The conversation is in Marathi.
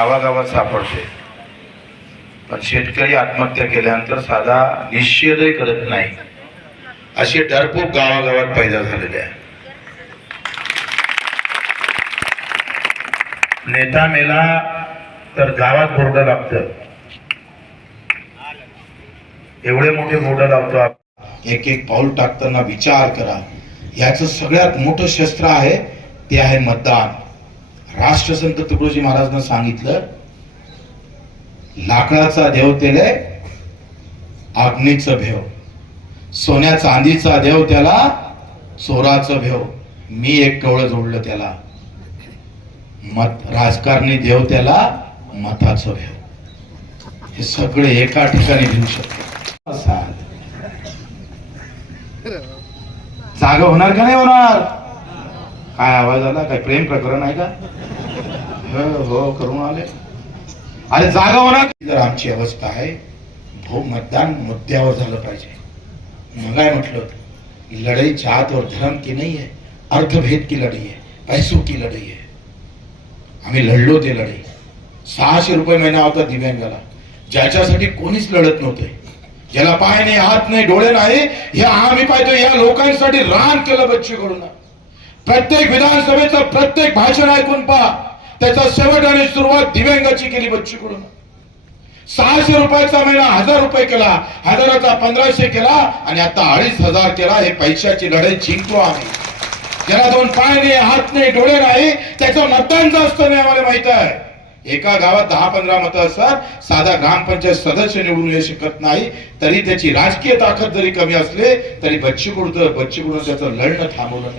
गावागावात सापडते. पण शेतकरी आत्महत्या केल्यानंतर साधा निश्चयही करत नाही. असे डरपोक गावागावात पैदा झालेले आहे. नेता मेला तर गावात बोर्ड लागतं. एवढे मोठे बोर्ड लावतो आपण. एक एक पाऊल टाकताना विचार करा. याचं सगळ्यात मोठं शस्त्र आहे ते आहे मतदान. राष्ट्रसंत तुकडोजी महाराजांना सांगितलं लाकडाचा देव त्याला अग्नीचं भेव सोन्या चांदीचा देव त्याला चोराचं भेव. मी एक कवळं जोडलं त्याला. मत राजकारणी देव त्याला मताचं भेव. हे सगळे एका ठिकाणी घेऊ शकतो. असाल. जागा होणार का नाही होणार? काय आवाज आला? काय प्रेम प्रकरण आहे का? हो करून आले. अरे जागा होणार जर आमची अवस्था आहे भो मतदान मुद्द्यावर झालं पाहिजे. मगाय म्हटलं लढाई जात और धर्म की नाही आहे अर्थभेद की लढाई आहे पैसों की लढाई आहे. आम्ही लढलो ते लढाई. सहाशे रुपये महिना होता दिव्यांगाला. ज्याच्यासाठी कोणीच लढत नव्हते. ज्याला पाय नाही हात नाही डोळे नाही हे आम्ही पाहतो या लोकांसाठी रान केलं बच्चे करून. प्रत्येक विधानसभेचं प्रत्येक भाषण ऐकून पहा. त्याचा शेवट आणि सुरुवात दिव्यांगाची केली बच्चूकडून. सहाशे रुपयाचा महिना हजार रुपये केला. हजाराचा पंधराशे केला आणि आता अडीच हजार केला. हे पैशाची लढाई जिंकलो आम्ही. ज्याला दोन पाय नाही हात नाही डोळे नाही. त्याचं मतदान जास्त नाही आम्हाला माहीत आहे. एका गावात दहा पंधरा मतं असतात. साधा ग्रामपंचायत सदस्य निवडून येऊ शकत नाही. तरी त्याची राजकीय ताकद जरी कमी असले तरी बच्चू कडू त्याचं लढणं थांबवलं नाही.